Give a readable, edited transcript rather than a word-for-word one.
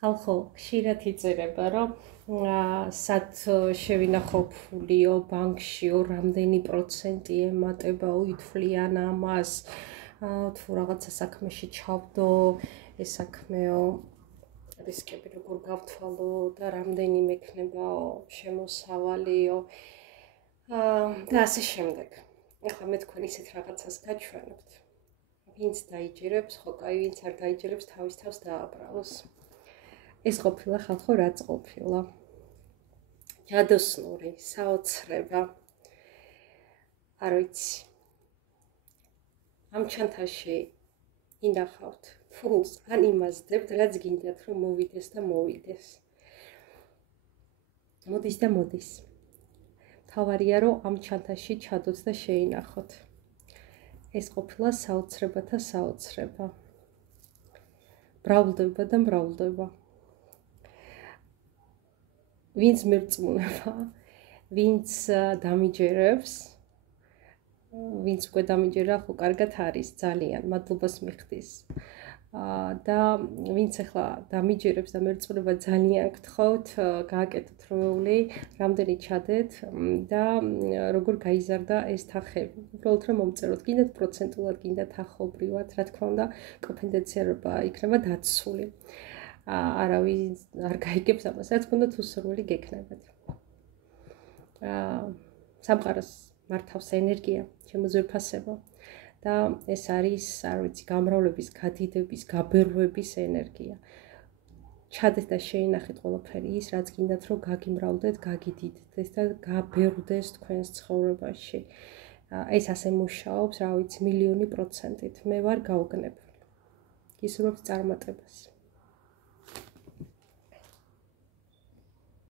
ხალხო ხშირად იწერება, რომ სად შევინახავ ბანკშიო, რამდენი პროცენტი ემატება უთვლიან ამას, თუ რაღაცა საქმეში ჩავდო, ეს საქმეო რისკები როგორ გავთვალო და რამდენი მექნებაო შემოსავალიო და ასე შემდეგ. ახლა მე თქვენ ისეთ რაღაცას გაჩვენებთ. ვინც დაიჯერებს, ხო კაი, ვინც არ დაიჯერებს, თავის თავს დააბრალოს. ეს ყოფილა ხალხო, რაც ყოფილა. ჯადოსნური, საოცრება. არ ვიცი. ამ ჩანთაში ინახავთ ფულს, ან იმაზდებთ, რაც გინდათ, რომ მოვიდეს და მოვიდეს. მოდის და მოდის. თავარია, რომ ამ ჩანთაში ჩადოთ და შეინახოთ. ეს ყოფილა საოცრებათა საოცრება. მრავლდება და მრავლდება. ვინც მერწმუნება, ვინც დამიჯერებს, ვინც უკვე დამიჯერა, ხო კარგად არის, ძალიან მადლობას მიხდის. და ვინც ახლა დამიჯერებს და მერწმუნება ძალიან გთხოვთ, გააკეთოთ როეული, რამდენი ჩადეთ და როგორ გაიზარდა ეს თანხები. უბრალოდ რომ მომწეროთ, გინდათ პროცენტულად, გინდათ ახლობრივად, რა თქმა უნდა, კონფიდენციალობა იქნება დაცული. არავინ არ გაიგებს ამას, რაც უნდა თუ სურვილი გექნებათ. სამყაროს მართავს ენერგია, შემოძვირფასება და ეს არის, არ ვიცი, გამრავლების, გადიდების, გაბერვების ენერგია. ჩადეთ და შეინახეთ ყველაფერი ის, რაც გინდათ, რომ გაგიმრავლდეთ, გაგიდიდდეს და გაბერვდეს თქვენს ცხოვრებაში. ეს ასე მუშაობს, რა ვიცი, 1,000,000%. მე ვარ გაუგნებელი. გისურვებთ წარმატებას.